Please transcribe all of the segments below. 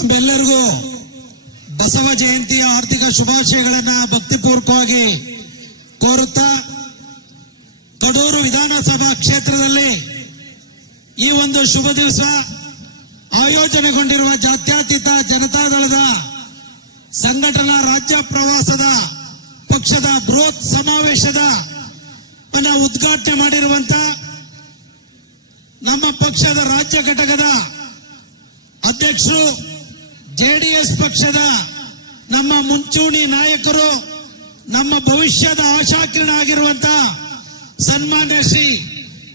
ತಮ್ಮೆಲ್ಲರಿಗೂ ಬಸವ ಜಯಂತಿಯ ಆರ್ಥಿಕ ಶುಭಾಶಯಗಳನ್ನು ಭಕ್ತಿಪೂರ್ವಕವಾಗಿ ಕೋರುತ್ತಾ, ಕಡೂರು ವಿಧಾನಸಭಾ ಕ್ಷೇತ್ರದಲ್ಲಿ ಈ ಒಂದು ಶುಭ ದಿವಸ ಆಯೋಜನೆಗೊಂಡಿರುವ ಜಾತ್ಯತೀತ ಜನತಾದಳದ ಸಂಘಟನಾ ರಾಜ್ಯ ಪ್ರವಾಸದ ಪಕ್ಷದ ಬೃಹತ್ ಸಮಾವೇಶದ ಉದ್ಘಾಟನೆ ಮಾಡಿರುವಂತ ನಮ್ಮ ಪಕ್ಷದ ರಾಜ್ಯ ಘಟಕದ ಅಧ್ಯಕ್ಷರು, ಜೆಡಿಎಸ್ ಪಕ್ಷದ ನಮ್ಮ ಮುಂಚೂಣಿ ನಾಯಕರು, ನಮ್ಮ ಭವಿಷ್ಯದ ಆಶಾಕಿರಣ ಆಗಿರುವಂತಹ ಸನ್ಮಾನ್ಯ ಶ್ರೀ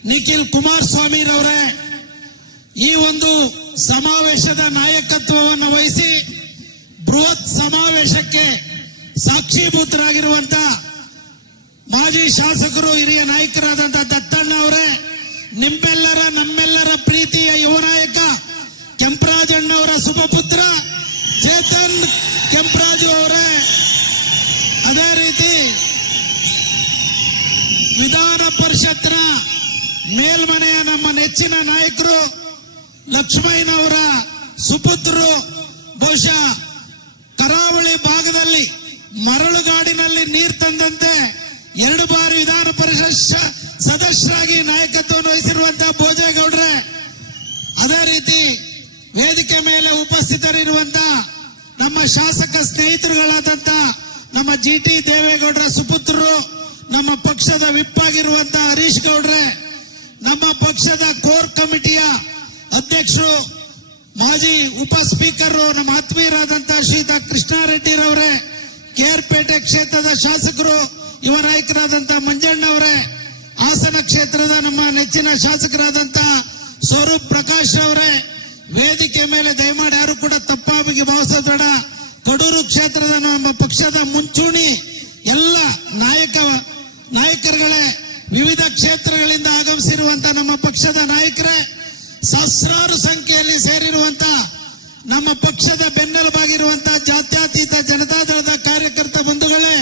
ನಿಖಿಲ್ ಕುಮಾರಸ್ವಾಮಿ ರವರೇ, ಈ ಒಂದು ಸಮಾವೇಶದ ನಾಯಕತ್ವವನ್ನು ವಹಿಸಿ ಬೃಹತ್ ಸಮಾವೇಶಕ್ಕೆ ಸಾಕ್ಷೀಭೂತರಾಗಿರುವಂತಹ ಮಾಜಿ ಶಾಸಕರು, ಹಿರಿಯ ನಾಯಕರಾದಂತಹ ದತ್ತಣ್ಣ ಅವರೇ, ನಿಮ್ಮೆಲ್ಲರ ನಮ್ಮೆಲ್ಲರ ಪ್ರೀತಿಯ ಯುವ ನಾಯಕ ಕೆಂಪರಾಜಣ್ಣವರ ಸುಪುತ್ರ ಚೇತನ್ ಕೆಂಪರಾಜು ಅವರೇ, ಅದೇ ರೀತಿ ವಿಧಾನ ಪರಿಷತ್ನ ಮೇಲ್ಮನೆಯ ನಮ್ಮ ನೆಚ್ಚಿನ ನಾಯಕರು ಲಕ್ಷ್ಮಯ್ಯನವರ ಸುಪುತ್ರರು, ಬಹುಶಃ ಕರಾವಳಿ ಭಾಗದಲ್ಲಿ ಮರಳುಗಾಡಿನಲ್ಲಿ ನೀರು ತಂದಂತೆ 2 ಬಾರಿ ವಿಧಾನ ಪರಿಷತ್ ಸದಸ್ಯರಾಗಿ ನಾಯಕತ್ವವನ್ನು ವಹಿಸಿರುವಂತಹ ಭೋಜೇಗೌಡ್ರೆ, ಅದೇ ರೀತಿ ವೇದಿಕೆ ಮೇಲೆ ಉಪಸ್ಥಿತರಿರುವಂತಹ ನಮ್ಮ ಶಾಸಕ ಸ್ನೇಹಿತರುಗಳಾದಂತ ನಮ್ಮ GT ದೇವೇಗೌಡರ ಸುಪುತ್ರರು, ನಮ್ಮ ಪಕ್ಷದ ವಿಪ್ ಆಗಿರುವಂತಹ ಹರೀಶ್ ಗೌಡ್ರೆ, ನಮ್ಮ ಪಕ್ಷದ ಕೋರ್ ಕಮಿಟಿಯ ಅಧ್ಯಕ್ಷರು, ಮಾಜಿ ಉಪ ಸ್ಪೀಕರ್ ನಮ್ಮ ಆತ್ಮೀಯರಾದಂತಹ ಶ್ರೀಯುತ ಕೃಷ್ಣಾರೆಡ್ಡಿರವರೇ, ಕೇರ್ಪೇಟೆ ಕ್ಷೇತ್ರದ ಶಾಸಕರು, ಯುವ ನಾಯಕರಾದಂತಹ ಮಂಜಣ್ಣವರೇ, ಹಾಸನ ಕ್ಷೇತ್ರದ ನಮ್ಮ ನೆಚ್ಚಿನ ಶಾಸಕರಾದಂತಹ ಸ್ವರೂಪ್ ಪ್ರಕಾಶ್ ಅವರೇ, ವೇದಿಕೆ ಮೇಲೆ ದಯಮಾಡಿ ಯಾರು ಕೂಡ ತಪ್ಪಾಗಿ ಭಾವಿಸೋಬೇಡ. ಕಡೂರು ಕ್ಷೇತ್ರದ ನಮ್ಮ ಪಕ್ಷದ ಮುಂಚೂಣಿ ಎಲ್ಲ ನಾಯಕರುಗಳೇ, ವಿವಿಧ ಕ್ಷೇತ್ರಗಳಿಂದ ಆಗಮಿಸಿರುವಂತಹ ನಮ್ಮ ಪಕ್ಷದ ನಾಯಕರೇ, ಸಹಸ್ರಾರು ಸಂಖ್ಯೆಯಲ್ಲಿ ಸೇರಿರುವಂತಹ ನಮ್ಮ ಪಕ್ಷದ ಬೆನ್ನೆಲುಬಾಗಿರುವಂತಹ ಜಾತ್ಯತೀತ ಜನತಾದಳದ ಕಾರ್ಯಕರ್ತ ಬಂಧುಗಳೇ,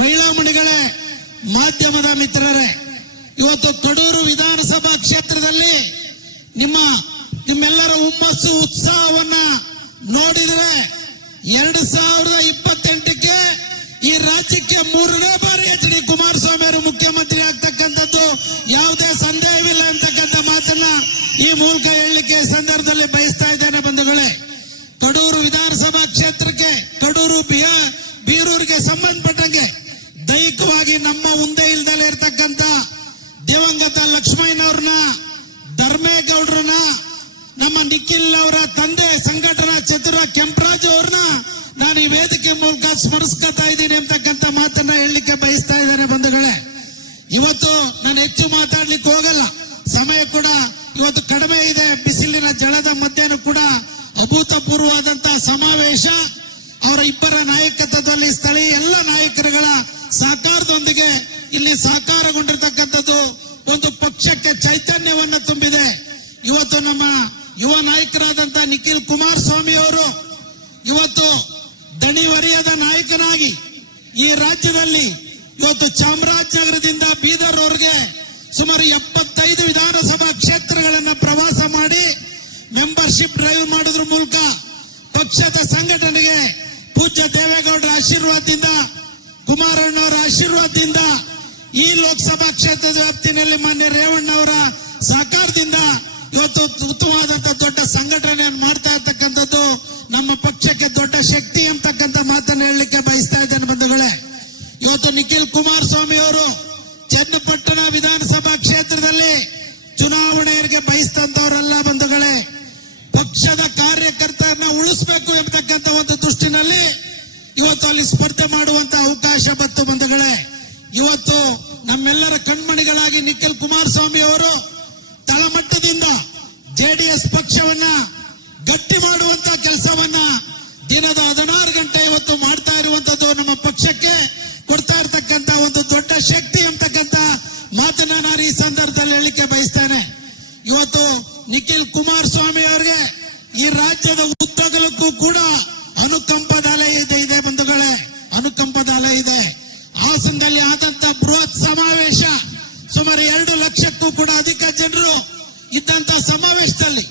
ಮಹಿಳಾ ಮಣಿಗಳೇ, ಮಾಧ್ಯಮದ ಮಿತ್ರರೇ, ಇವತ್ತು ಕಡೂರು ವಿಧಾನಸಭಾ ಕ್ಷೇತ್ರದಲ್ಲಿ ನಿಮ್ಮೆಲ್ಲರ ಹುಮ್ಮಸ್ಸು ಉತ್ಸಾಹವನ್ನ ನೋಡಿದ್ರೆ 2028ಕ್ಕೆ ಈ ರಾಜ್ಯಕ್ಕೆ 3ನೇ ಬಾರಿ HD ಕುಮಾರಸ್ವಾಮಿ ಅವರು ಮುಖ್ಯಮಂತ್ರಿ ಆಗ್ತಕ್ಕಂಥದ್ದು ಯಾವುದೇ ಸಂದೇಹವಿಲ್ಲ ಅಂತಕ್ಕಂಥ ಮಾತನ್ನ ಈ ಮೂಲಕ ಹೇಳಲಿಕ್ಕೆ ಸಂದರ್ಭದಲ್ಲಿ ಬಯಸ್ತಾ ಇದ್ದೇನೆ ಬಂಧುಗಳೇ. ಕಡೂರು ವಿಧಾನಸಭಾ ಕ್ಷೇತ್ರಕ್ಕೆ, ಕಡೂರು ಬೀರೂರಿಗೆ ಸಂಬಂಧಪಟ್ಟಂಗೆ ದೈಹಿಕವಾಗಿ ನಮ್ಮ ಮುಂದೆ ಇಲ್ದಲೇ ಇರತಕ್ಕಂತ ದಿವಂಗತ ಲಕ್ಷ್ಮಯ್ಯನವ್ರನ್ನ, ಧರ್ಮೇಗೌಡ್ರನ್ನ, ನಮ್ಮ ನಿಖಿಲ್ ಅವರ ತಂದೆ ಸಂಘಟನಾ ಚತುರ ಕೆಂಪರಾಜು ಅವ್ರನ್ನ ನಾನು ಈ ವೇದಿಕೆ ಮೂಲಕ ಸ್ಮರಿಸ್ಕೊತಾ ಇದ್ದೀನಿ ಅಂತಕ್ಕಂಥ ಮಾತನ್ನ ಹೇಳಲಿಕ್ಕೆ ಬಯಸ್ತಾ ಇದ್ದೇನೆ ಬಂಧುಗಳೇ. ಇವತ್ತು ನಾನು ಹೆಚ್ಚು ಮಾತಾಡ್ಲಿಕ್ಕೆ ಹೋಗಲ್ಲ, ಸಮಯ ಕೂಡ ಇವತ್ತು ಕಡಿಮೆ ಇದೆ. ಬಿಸಿಲಿನ ಜಳದ ಮಧ್ಯನೂ ಕೂಡ ಅಭೂತಪೂರ್ವವಾದಂತಹ ಸಮಾವೇಶ, ಅವರ ಇಬ್ಬರ ನಾಯಕತ್ವದಲ್ಲಿ ಸ್ಥಳೀಯ ಎಲ್ಲ ನಾಯಕರುಗಳ ಸಹಕಾರದೊಂದಿಗೆ ಇಲ್ಲಿ ಸಾಕಾರಗೊಂಡಿರ್ತಕ್ಕಂಥದ್ದು ಒಂದು ಪಕ್ಷಕ್ಕೆ ಚೈತನ್ಯವನ್ನ ತುಂಬಿದೆ. ಇವತ್ತು ನಮ್ಮ ಯುವ ನಾಯಕರಾದಂತಹ ನಿಖಿಲ್ ಕುಮಾರಸ್ವಾಮಿ ಅವರು ಇವತ್ತು ದಣಿವರಿಯದ ನಾಯಕನಾಗಿ ಈ ರಾಜ್ಯದಲ್ಲಿ ಇವತ್ತು ಚಾಮರಾಜನಗರದಿಂದ ಬೀದರ್ ಅವರಿಗೆ ಸುಮಾರು 75 ವಿಧಾನಸಭಾ ಕ್ಷೇತ್ರಗಳನ್ನ ಪ್ರವಾಸ ಮಾಡಿ ಮೆಂಬರ್ಶಿಪ್ ಡ್ರೈವ್ ಮಾಡೋದ್ರ ಮೂಲಕ ಪಕ್ಷದ ಸಂಘಟನೆಗೆ ಪೂಜ್ಯ ದೇವೇಗೌಡರ ಆಶೀರ್ವಾದದಿಂದ, ಕುಮಾರಣ್ಣವರ ಆಶೀರ್ವಾದದಿಂದ, ಈ ಲೋಕಸಭಾ ಕ್ಷೇತ್ರದ ವ್ಯಾಪ್ತಿನಲ್ಲಿ ಮಾನ್ಯ ರೇವಣ್ಣ ಅವರ ಸಹಕಾರದಿಂದ ಇವತ್ತು ಉತ್ತಮವಾದಂತಹ ದೊಡ್ಡ ಸಂಘಟನೆಯನ್ನು ಮಾಡ್ತಾ ಇರ್ತಕ್ಕಂಥದ್ದು ನಮ್ಮ ಪಕ್ಷಕ್ಕೆ ದೊಡ್ಡ ಶಕ್ತಿ ಅಂತಕ್ಕಂಥ ಮಾತನ್ನು ಹೇಳಲಿಕ್ಕೆ ಬಯಸ್ತಾ ಇದ್ದೇನೆ ಬಂಧುಗಳೇ. ಇವತ್ತು ನಿಖಿಲ್ ಕುಮಾರಸ್ವಾಮಿ ಅವರು ಚನ್ನಪಟ್ಟಣ ವಿಧಾನಸಭಾ ಕ್ಷೇತ್ರದಲ್ಲಿ ಚುನಾವಣೆಗೆ ಬಯಸ್ತಂತವರಲ್ಲ ಬಂಧುಗಳೇ. ಪಕ್ಷದ ಕಾರ್ಯಕರ್ತರನ್ನ ಉಳಿಸಬೇಕು ಎಂಬತಕ್ಕಂಥ ಒಂದು ದೃಷ್ಟಿನಲ್ಲಿ ಇವತ್ತು ಅಲ್ಲಿ ಸ್ಪರ್ಧೆ ಮಾಡುವಂತಹ ಅವಕಾಶ ಬಂತು ಬಂಧುಗಳೇ. ಇವತ್ತು ನಮ್ಮೆಲ್ಲರ ಕಣ್ಮಣಿಗಳಾಗಿ ನಿಖಿಲ್ ಕುಮಾರಸ್ವಾಮಿ ಅವರು ತಳಮಟ್ಟದಿಂದ ಜೆಡಿಎಸ್ ಪಕ್ಷವನ್ನ ಗಟ್ಟಿ ಮಾಡುವಂತಹ ಕೆಲಸವನ್ನ ದಿನದ 16 ಗಂಟೆ ಇವತ್ತು ಮಾಡ್ತಾ ಇರುವಂತದ್ದು ನಮ್ಮ ಪಕ್ಷಕ್ಕೆ ಕೊಡ್ತಾ ಇರತಕ್ಕಂತ ಒಂದು ದೊಡ್ಡ ಶಕ್ತಿ ಅಂತಕ್ಕಂಥ ಮಾತನ್ನ ನಾನು ಈ ಸಂದರ್ಭದಲ್ಲಿ ಹೇಳಲಿಕ್ಕೆ ಬಯಸ್ತೇನೆ. ಇವತ್ತು ನಿಖಿಲ್ ಕುಮಾರಸ್ವಾಮಿ ಅವರಿಗೆ ಈ ರಾಜ್ಯದ ಉದ್ದಗಲಕ್ಕೂ ಕೂಡ ಅನುಕಂಪದ ಅಲೆ ಇದೆ ಬಂಧುಗಳೇ, ಅನುಕಂಪದ ಅಲೆ ಇದೆ. ಹಾಸನದಲ್ಲಿ ಆದಂತ ಬೃಹತ್ ಸಮಾವೇಶ, ಸುಮಾರು 2 ಲಕ್ಷಕ್ಕೂ ಕೂಡ ಅಧಿಕ ಜನರು ಇದ್ದಂತ ಸಮಾವೇಶದಲ್ಲಿ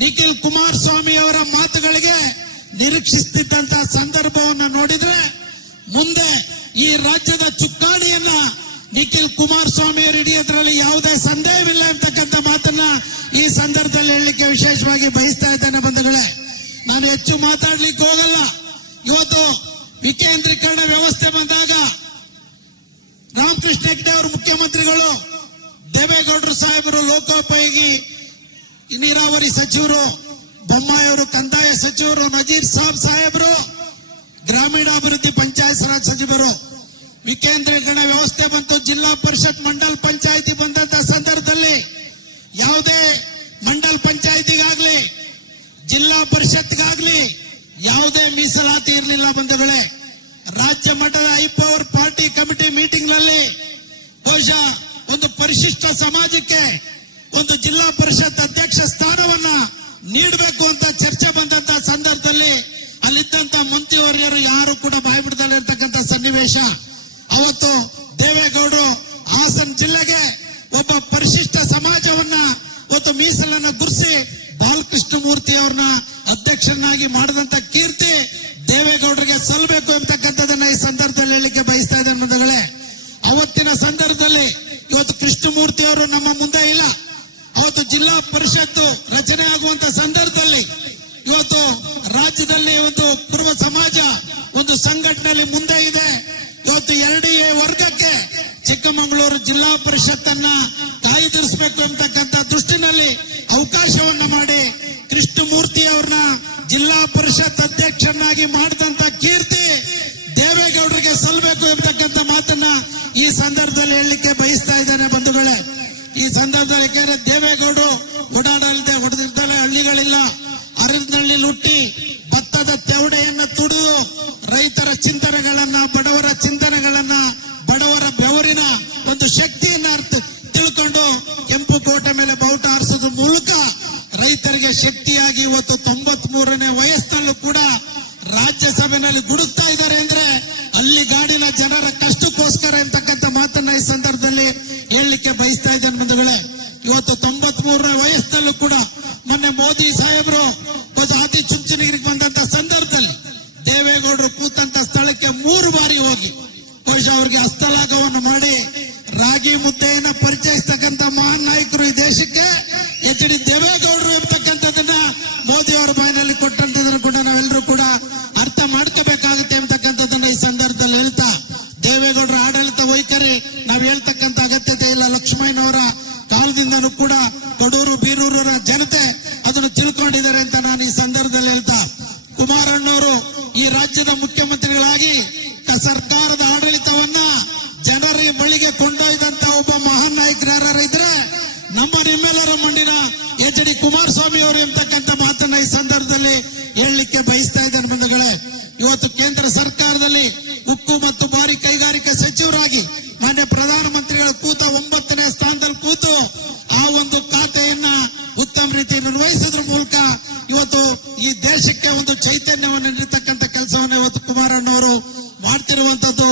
ನಿಖಿಲ್ ಕುಮಾರಸ್ವಾಮಿ ಅವರ ಮಾತುಗಳಿಗೆ ನಿರೀಕ್ಷಿಸುತ್ತಿದ್ದಂತ ಸಂದರ್ಭವನ್ನು ನೋಡಿದ್ರೆ ಮುಂದೆ ಈ ರಾಜ್ಯದ ಚುಕ್ಕಾಣಿಯನ್ನ ನಿಖಿಲ್ ಕುಮಾರಸ್ವಾಮಿ ಅವರು ಹಿಡಿಯೋದ್ರಲ್ಲಿ ಯಾವುದೇ ಸಂದೇಹವಿಲ್ಲ ಎಂತಕ್ಕಂಥ ಮಾತನ್ನ ಈ ಸಂದರ್ಭದಲ್ಲಿ ಹೇಳಲಿಕ್ಕೆ ವಿಶೇಷವಾಗಿ ಬಯಸ್ತಾ ಇದ್ದೇನೆ ಬಂಧುಗಳೇ. ನಾನು ಹೆಚ್ಚು ಮಾತಾಡ್ಲಿಕ್ಕೆ ಹೋಗಲ್ಲ. ಇವತ್ತು ವಿಕೇಂದ್ರೀಕರಣ ವ್ಯವಸ್ಥೆ ಬಂದಾಗ ರಾಮಕೃಷ್ಣ ಹೆಗಡೆ ಅವರು ಮುಖ್ಯಮಂತ್ರಿಗಳು, ದೇವೇಗೌಡರು ಸಾಹೇಬರು ಲೋಕೋಪಯೋಗಿ ನೀರಾವರಿ ಸಚಿವರು, ಬೊಮ್ಮಾಯಿ ಅವರು ಕಂದಾಯ ಸಚಿವರು, ನಜೀರ್ ಸಾಹೇಬರು ಗ್ರಾಮೀಣಾಭಿವೃದ್ಧಿ ಪಂಚಾಯತ್ ರಾಜ್ ಸಚಿವರು. ವಿಕೇಂದ್ರೀಕರಣ ವ್ಯವಸ್ಥೆ ಬಂತು, ಜಿಲ್ಲಾ ಪರಿಷತ್ ಮಂಡಲ್ ಪಂಚಾಯಿತಿ ಬಂದಂತ ಸಂದರ್ಭದಲ್ಲಿ ಯಾವುದೇ ಮಂಡಲ್ ಪಂಚಾಯಿತಿಗಾಗ್ಲಿ ಜಿಲ್ಲಾ ಪರಿಷತ್ಗಾಗ್ಲಿ ಯಾವುದೇ ಮೀಸಲಾತಿ ಇರಲಿಲ್ಲ ಬಂಧುಗಳೇ. ರಾಜ್ಯ ಮಟ್ಟದ ಹೈಪವರ್ ಪಾರ್ಟಿ ಕಮಿಟಿ ಮೀಟಿಂಗ್ ನಲ್ಲಿ ಬಹುಶಃ ಒಂದು ಪರಿಶಿಷ್ಟ ಸಮಾಜಕ್ಕೆ ಒಂದು ಜಿಲ್ಲಾ ಪರಿಷತ್ ಅಧ್ಯಕ್ಷ ಸ್ಥಾನವನ್ನ ನೀಡಬೇಕು ಅಂತ ಚರ್ಚೆ ಬಂದಂತ ಸಂದರ್ಭದಲ್ಲಿ ಅಲ್ಲಿದ್ದಂತ ಮಂತ್ರಿವರ್ಯರು ಯಾರು ಕೂಡ ಬಾಯಿ ಬಿಡದಲ್ಲೇ ಇರ್ತಕ್ಕಂಥ ಸನ್ನಿವೇಶ. ಅವತ್ತು ದೇವೇಗೌಡರು ಹಾಸನ ಜಿಲ್ಲೆಗೆ ಒಬ್ಬ ಪರಿಶಿಷ್ಟ ಸಮಾಜವನ್ನ ಒಂದು ಮೀಸಲನ್ನ ಗುರುಸಿ ಬಾಲಕೃಷ್ಣ ಮೂರ್ತಿ ಅವ್ರನ್ನ ಅಧ್ಯಕ್ಷರನ್ನಾಗಿ ಮಾಡಿದಂತ ಕೀರ್ತಿ ದೇವೇಗೌಡರಿಗೆ ಸಲ್ಲಬೇಕು ಎಂಬತಕ್ಕಂಥದನ್ನ ಈ ಸಂದರ್ಭದಲ್ಲಿ ಹೇಳಲಿಕ್ಕೆ ಬಯಸ್ತಾ ಇದ್ದೇನೆ ಬಂಧುಗಳೇ. ಅವತ್ತಿನ ಸಂದರ್ಭದಲ್ಲಿ ಇವತ್ತು ಕೃಷ್ಣಮೂರ್ತಿ ಅವರು ನಮ್ಮ ಮುಂದೆ ಇಲ್ಲ. ಅವತ್ತು ಜಿಲ್ಲಾ ಪರಿಷತ್ತು ರಚನೆ ಆಗುವಂತ ಸಂದರ್ಭದಲ್ಲಿ ಇವತ್ತು ರಾಜ್ಯದಲ್ಲಿ ಒಂದು ಕುರುಬ ಸಮಾಜ ಒಂದು ಸಂಘಟನೆಯಲ್ಲಿ ಮುಂದೆ ಇದೆ. ಇವತ್ತು 2A ವರ್ಗಕ್ಕೆ ಚಿಕ್ಕಮಗಳೂರು ಜಿಲ್ಲಾ ಪರಿಷತ್ತನ್ನ ಕಾಯ್ದಿರಿಸಬೇಕು ಎಂಬತಕ್ಕಂಥ ದೃಷ್ಟಿನಲ್ಲಿ ಅವಕಾಶವನ್ನ ಮಾಡಿ ಕೃಷ್ಣಮೂರ್ತಿ ಅವ್ರನ್ನ ಜಿಲ್ಲಾ ಪರಿಷತ್ ಅಧ್ಯಕ್ಷರನ್ನಾಗಿ ಮಾಡಿದಂತ ಕೀರ್ತಿ ದೇವೇಗೌಡರಿಗೆ ಸಲ್ಲಬೇಕು ಎಂಬತಕ್ಕಂಥ ಮಾತನ್ನ ಈ ಸಂದರ್ಭದಲ್ಲಿ ಹೇಳಲಿಕ್ಕೆ ಬಯಸ್ತಾ ಇದ್ದೇನೆ ಬಂಧುಗಳೇ. ಈ ಸಂದರ್ಭದಲ್ಲಿ ಯಾಕೆಂದ್ರೆ ದೇವೇಗೌಡರು ಓಡಾಡಲ್ದೆ ಹೊಡೆದಿರ್ತಾರೆ, ಹಳ್ಳಿಗಳಿಲ್ಲ, ಅರಿವಿನಲ್ಲಿ ಹುಟ್ಟಿ ಭತ್ತದ ತೆವಡೆಯನ್ನ ತುಡಿದು ರೈತರ ಚಿಂತನೆಗಳನ್ನ, ಬಡವರ ಚಿಂತನೆಗಳನ್ನ, ಬಡವರ ಬೆವರಿನ ಒಂದು ಶಕ್ತಿಯನ್ನ ತಿಳ್ಕೊಂಡು ಕೆಂಪು ಕೋಟೆ ಮೇಲೆ ಬಾವುಟ ಹಾರಿಸೋದ್ರ ಮೂಲಕ ರೈತರಿಗೆ ಶಕ್ತಿಯಾಗಿ ಇವತ್ತು 93ನೇ ವಯಸ್ಸಿನಲ್ಲೂ ಕೂಡ ರಾಜ್ಯಸಭೆಯಲ್ಲಿ ಗುಡುಕ್ತಾ ಇದ್ದಾರೆ ಅಂದ್ರೆ ಅಲ್ಲಿ ಗಾಡಿನ ಜನರ ಕಷ್ಟಕ್ಕೋಸ್ಕರ ಎಂತಕ್ಕಂಥ ಮಾತನ್ನ ಈ ಸಂದರ್ಭದಲ್ಲಿ ಹೇಳಲಿಕ್ಕೆ ಬಯಸ್ತಾ ಇದ್ದೇನೆ ಬಂಧುಗಳೇ. ಇವತ್ತು 93ನೇ ವಯಸ್ಸಿನಲ್ಲೂ ಕೂಡ ಮೊನ್ನೆ ಮೋದಿ ಸಾಹೇಬರು ಆದಿ ಚುಂಚನಗಿರಿಗೆ ಬಂದಂತ ಸಂದರ್ಭದಲ್ಲಿ ದೇವೇಗೌಡರು ಕೂತಂತ ಸ್ಥಳಕ್ಕೆ 3 ಬಾರಿ ಹೋಗಿ ಬಹುಶಃ ಅವರಿಗೆ ಹಸ್ತಲಾಘವನ್ನು ಮಾಡಿ ರಾಗಿ ಮುದ್ದೆಯನ್ನ ಪರಿಚಯಿಸ್ತಕ್ಕಂಥ ಮಹಾನ್ ನಾಯಕರು ಈ ದೇಶಕ್ಕೆ HD ದೇವೇಗೌಡರು ಎಂಬತಕ್ಕಂಥದನ್ನ ಮೋದಿ ಅವರ ಬಾಯಿನಲ್ಲಿ ಕೊಟ್ಟಂತದನ್ನು ಕೂಡ ನಾವೆಲ್ಲರೂ ಕೂಡ ಅರ್ಥ ಮಾಡ್ಕೋಬೇಕಾಗುತ್ತೆ ಎಂಬತಕ್ಕಂಥದನ್ನ ಈ ಸಂದರ್ಭದಲ್ಲಿ ಹೇಳ್ತಾ, ದೇವೇಗೌಡರ ಆಡಳಿತ ವೈಖರಿ ನಾವು ಹೇಳ್ತಕ್ಕಂಥ ಅಗತ್ಯತೆ ಇಲ್ಲ. ಲಕ್ಷ್ಮಯ್ಯನವರ ಕಾಲದಿಂದನೂ ಕೂಡ ಕಡೂರು ಬೀರೂರರ ಜನತೆ ಅದನ್ನು ತಿಳ್ಕೊಂಡಿದ್ದಾರೆ ಅಂತ ನಾನು ಈ ಸಂದರ್ಭದಲ್ಲಿ ಹೇಳ್ತಾ, ಕುಮಾರಣ್ಣವರು ಈ ರಾಜ್ಯದ ಮುಖ್ಯಮಂತ್ರಿಗಳಾಗಿ ಸರ್ಕಾರದ ಆಡಳಿತವನ್ನ ಜನರ ಬಳಿಗೆ ಕೊಂಡೊಯ್ದಂತ ಒಬ್ಬ ಮಹಾನ್ ನಾಯಕರು ಯಾರು ಇದ್ರೆ ನಮ್ಮ ನಿಮ್ಮೆಲ್ಲರ ಮಣ್ಣಿನ HD ಕುಮಾರಸ್ವಾಮಿ ಅವರು ಎಂತಕ್ಕಂಥ ಮಾತನ್ನ ಈ ಸಂದರ್ಭದಲ್ಲಿ ಹೇಳಲಿಕ್ಕೆ ಬಯಸ್ತಾ ಇದ್ದೇನೆ ಬಂಧುಗಳೇ. ಇವತ್ತು ಕೇಂದ್ರ ಸರ್ಕಾರದಲ್ಲಿ ಉಕ್ಕು ಮತ್ತು ಭಾರಿ ಕೈಗಾರಿಕೆ ಸಚಿವರಾಗಿ ಮಾನ್ಯ ಪ್ರಧಾನಮಂತ್ರಿಗಳು ಕೂತ 9ನೇ ಸ್ಥಾನದಲ್ಲಿ ಕೂತು ಆ ಒಂದು ಖಾತೆಯನ್ನ ಉತ್ತಮ ರೀತಿ ನಿರ್ವಹಿಸೋದ್ರ ಮೂಲಕ ಇವತ್ತು ಈ ದೇಶಕ್ಕೆ ಒಂದು ಚೈತನ್ಯವನ್ನು ನೀಡತಕ್ಕಂಥ ಕೆಲಸವನ್ನು ಇವತ್ತು ಕುಮಾರಣ್ಣವರು ಮಾಡ್ತಿರುವಂತದ್ದು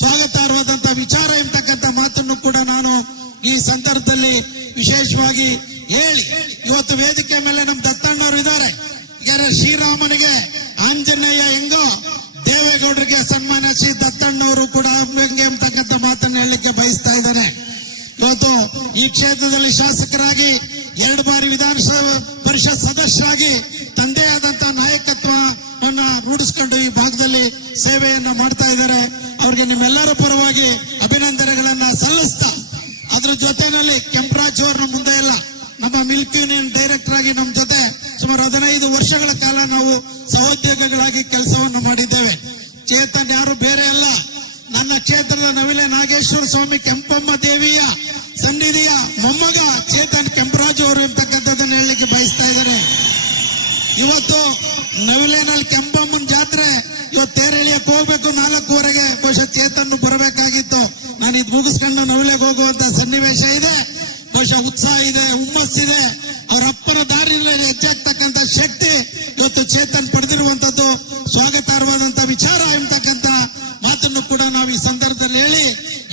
ಸ್ವಾಗತಾರ್ಹವಾದಂತ ವಿಚಾರ ಎಂಬತಕ್ಕಂಥ ಮಾತನ್ನು ಕೂಡ ನಾನು ಈ ಸಂದರ್ಭದಲ್ಲಿ ವಿಶೇಷವಾಗಿ ಹೇಳಿ, ಇವತ್ತು ವೇದಿಕೆ ಮೇಲೆ ನಮ್ಮ ದತ್ತಣ್ಣವರು ಇದ್ದಾರೆ. ಈಗ ಶ್ರೀರಾಮನಿಗೆ ಆಂಜನೇಯ ಹೆಂಗೋ ದೇವೇಗೌಡರಿಗೆ ಸನ್ಮಾನ ಶ್ರೀ ದತ್ತಣ್ಣವರು ಕೂಡ ಹೆಂಗೆ ಎಂಬತಕ್ಕಂಥ ಮಾತನ್ನು ಹೇಳಲಿಕ್ಕೆ ಬಯಸ್ತಾ ಇದ್ದಾರೆ. ಇವತ್ತು ಈ ಕ್ಷೇತ್ರದಲ್ಲಿ ಶಾಸಕರಾಗಿ 2 ಬಾರಿ ವಿಧಾನಸಭಾ ಪರಿಷತ್ ಸದಸ್ಯರಾಗಿ ತಂದೆಯಾದಂತ ನಾಯಕತ್ವವನ್ನ ರೂಢಿಸಿಕೊಂಡು ಈ ಭಾಗದಲ್ಲಿ ಸೇವೆಯನ್ನ ಮಾಡ್ತಾ ಇದ್ದಾರೆ. ಅವ್ರಿಗೆ ನಿಮ್ಮೆಲ್ಲರ ಪರವಾಗಿ ಅಭಿನಂದನೆಗಳನ್ನ ಸಲ್ಲಿಸ್ತಾ, ಅದ್ರ ಜೊತೆನಲ್ಲಿ ಕೆಂಪರಾಜ್ ಅವರ ಮುಂದೆ ಇಲ್ಲ, ನಮ್ಮ ಮಿಲ್ಕ್ ಯೂನಿಯನ್ ಡೈರೆಕ್ಟರ್ ಆಗಿ ನಮ್ಮ ಜೊತೆ ಸುಮಾರು 15 ವರ್ಷಗಳ ಕಾಲ ನಾವು ಸಹೋದ್ಯೋಗಿಗಳಾಗಿ ಕೆಲಸವನ್ನು ಮಾಡಿದ್ದೇವೆ. ಚೇತನ್ ಯಾರು ಬೇರೆ ಅಲ್ಲ, ನನ್ನ ಕ್ಷೇತ್ರದ ನವಿಲೆ ನಾಗೇಶ್ವರ ಸ್ವಾಮಿ ಕೆಂಪಮ್ಮ ದೇವಿಯ ಸನ್ನಿಧಿಯ ಮೊಮ್ಮಗ ಚೇತನ್ ಕೆಂಪರಾಜು ಅವರು ಎಂಬತಕ್ಕಂಥದ್ದನ್ನು ಹೇಳಲಿಕ್ಕೆ ಬಯಸ್ತಾ ಇದ್ದಾರೆ. ಇವತ್ತು ನವಿಲೆನಲ್ಲಿ ಕೆಂಪಮ್ಮನ ಜಾತ್ರೆ ಇವತ್ತು ತೇರೆಳಿಯಕ್ಕೆ ಹೋಗ್ಬೇಕು 4:15ಗೆ, ಬಹುಶಃ ಚೇತನ್ ಬರಬೇಕಾಗಿತ್ತು. ನಾನು ಇದು ಮುಗಿಸ್ಕೊಂಡು ನವಿಲೆಗೆ ಹೋಗುವಂತ ಸನ್ನಿವೇಶ ಇದೆ. ಬಹುಶಃ ಉತ್ಸಾಹ ಇದೆ, ಹುಮ್ಮಸ್ಸಿದೆ. ಅವರ ಅಪ್ಪನ ದಾರಿಯಲ್ಲಿ ಹೆಚ್ಚಾಗ್ತಕ್ಕಂಥ ಶಕ್ತಿ ಇವತ್ತು ಚೇತನ್ ಪಡೆದಿರುವಂತದ್ದು ಸ್ವಾಗತಾರ್ಹವಾದಂತ ವಿಚಾರ ಎಂಬತಕ್ಕಂಥ ಮಾತನ್ನು ಕೂಡ ನಾವು ಈ ಸಂದರ್ಭದಲ್ಲಿ ಹೇಳಿ,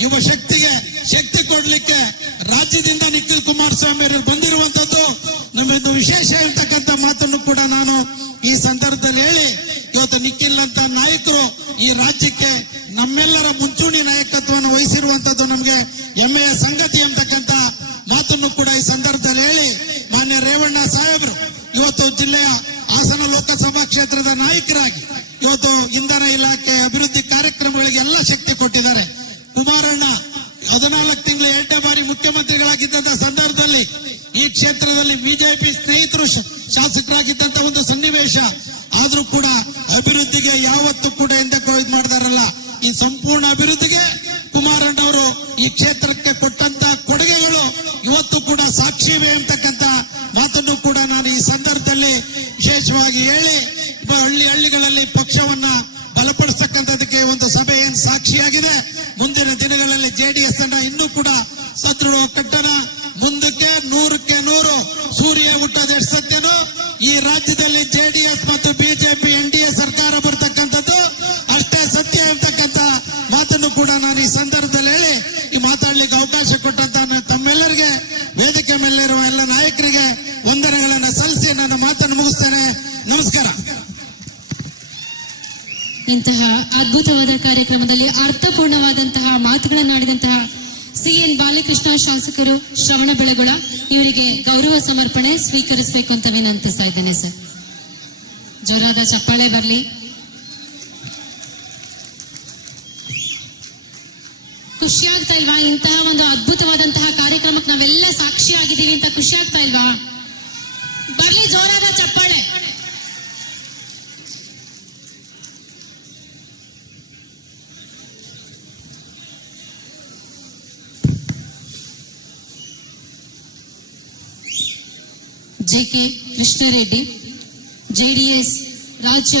ಯುವ ಶಕ್ತಿಗೆ ಶಕ್ತಿ ಕೊಡ್ಲಿಕ್ಕೆ ರಾಜ್ಯದಿಂದ ನಿಖಿಲ್ ಕುಮಾರಸ್ವಾಮಿ ಅವರು ಬಂದಿರುವಂತದ್ದು ನಮ್ಮದು ವಿಶೇಷ ಎಂಬತಕ್ಕಂಥ ಮಾತನ್ನು ಕೂಡ ನಾನು ಈ ಸಂದರ್ಭದಲ್ಲಿ ಹೇಳಿ, ಇವತ್ತು ನಿಖಿಲ್ ಅಂತ ನಾಯಕರು ಈ ರಾಜ್ಯಕ್ಕೆ ನಮ್ಮೆಲ್ಲರ ಮುಂಚೂಣಿ ನಾಯಕತ್ವವನ್ನು ವಹಿಸಿರುವಂತದ್ದು ನಮಗೆ ಹೆಮ್ಮೆಯ ಸಂಗತಿ ಅಂತಕ್ಕಂಥ ಮಾತನ್ನು ಕೂಡ ಈ ಸಂದರ್ಭದಲ್ಲಿ ಹೇಳಿ, ಮಾನ್ಯ ರೇವಣ್ಣ ಸಾಹೇಬರು ಇವತ್ತು ಜಿಲ್ಲೆಯ ಹಾಸನ ಲೋಕಸಭಾ ಕ್ಷೇತ್ರದ ನಾಯಕರಾಗಿ ಇವತ್ತು ಇಂಧನ ಇಲಾಖೆ ಅಭಿವೃದ್ಧಿ ಕಾರ್ಯಕ್ರಮಗಳಿಗೆ ಎಲ್ಲ ಶಕ್ತಿ ಕೊಟ್ಟಿದ್ದಾರೆ. ಕುಮಾರಣ್ಣ 14 ತಿಂಗಳು 2ನೇ ಬಾರಿ ಮುಖ್ಯಮಂತ್ರಿಗಳಾಗಿದ್ದಂತ ಸಂದರ್ಭದಲ್ಲಿ ಈ ಕ್ಷೇತ್ರದಲ್ಲಿ ಬಿಜೆಪಿ ಸ್ನೇಹಿತರು ಶಾಸಕರಾಗಿದ್ದಂತ ಒಂದು ಸನ್ನಿವೇಶ ಆದ್ರೂ ಕೂಡ ಅಭಿವೃದ್ಧಿಗೆ ಯಾವತ್ತೂ ಕೂಡ ಹಿಂದೆ ಮಾಡಿದಾರಲ್ಲ. ಈ ಸಂಪೂರ್ಣ ಅಭಿವೃದ್ಧಿಗೆ ಕುಮಾರಣ್ಣ ಅವರು ಈ ಕ್ಷೇತ್ರಕ್ಕೆ ಕೊಟ್ಟಂತ ಕೊಡುಗೆಗಳು ಇವತ್ತು ಕೂಡ ಸಾಕ್ಷಿವೆ ಅಂತಕ್ಕಂಥ ಮಾತನ್ನು ಕೂಡ ನಾನು ಈ ಸಂದರ್ಭದಲ್ಲಿ ವಿಶೇಷವಾಗಿ ಹೇಳಿ, ಹಳ್ಳಿಗಳಲ್ಲಿ ಪಕ್ಷವನ್ನ ಬಲಪಡಿಸತಕ್ಕಂಥದಕ್ಕೆ ಒಂದು ಸಭೆ ಏನ್ ಸಾಕ್ಷಿಯಾಗಿದೆ. ಮುಂದಿನ ದಿನಗಳಲ್ಲಿ ಜೆಡಿಎಸ್ ಅನ್ನ ಇನ್ನೂ ಕೂಡ ಸದೃಢ ಕಟ್ಟನ ಮುಂದಕ್ಕೆ 100ಕ್ಕೆ 100 ಸೂರ್ಯ ಹುಟ್ಟೋದು ಎಷ್ಟು ಸತ್ಯನೋ ಈ ರಾಜ್ಯದಲ್ಲಿ ಜೆಡಿಎಸ್ ಮತ್ತು ಬಿಜೆಪಿ NDA ಸರ್ಕಾರ ಬರ್ತಕ್ಕಂಥದ್ದು ಅಷ್ಟೇ ಸತ್ಯ ಅಂತಕ್ಕಂಥ ಮಾತನ್ನು ಕೂಡ ನಾನು ಈ ಸಂದರ್ಭದಲ್ಲಿ ಹೇಳಿ ಈ ಮಾತಾಡ್ಲಿಕ್ಕೆ ಅವಕಾಶ ಕೊಟ್ಟಂತ ತಮ್ಮೆಲ್ಲರಿಗೆ, ವೇದಿಕೆ ಮೇಲಿರುವ ಎಲ್ಲ ನಾಯಕರಿಗೆ ವಂದನೆಗಳನ್ನು ಸಲ್ಲಿಸಿ ನನ್ನ ಮಾತನ್ನು ಮುಗಿಸ್ತೇನೆ. ನಮಸ್ಕಾರ. ಇಂತಹ ಅದ್ಭುತವಾದ ಕಾರ್ಯಕ್ರಮದಲ್ಲಿ ಅರ್ಥಪೂರ್ಣವಾದಂತಹ ಮಾತುಗಳನ್ನಾಡಿದಂತಹ CN ಬಾಲಕೃಷ್ಣ ಶಾಸಕರು ಶ್ರವಣಬೆಳಗೊಳ ಇವರಿಗೆ ಗೌರವ ಸಮರ್ಪಣೆ ಸ್ವೀಕರಿಸಬೇಕು ಅಂತ ವಿನಂತಿಸ್ತಾ ಇದ್ದೇನೆ ಸರ್. ಜೋರಾದ ಚಪ್ಪಾಳೆ ಬರಲಿ. ಖುಷಿ ಆಗ್ತಾ ಇಲ್ವಾ? ಇಂತಹ ಒಂದು ಅದ್ಭುತವಾದಂತಹ ಕಾರ್ಯಕ್ರಮಕ್ಕೆ ನಾವೆಲ್ಲ ಸಾಕ್ಷಿ ಆಗಿದ್ದೀವಿ ಅಂತ ಖುಷಿ ಆಗ್ತಾ ಇಲ್ವಾ? ಬರ್ಲಿ ಜೋರಾದ ಚಪ್ಪಾಳೆ. JK ಕೃಷ್ಣರೆಡ್ಡಿ, JDS ರಾಜ್ಯ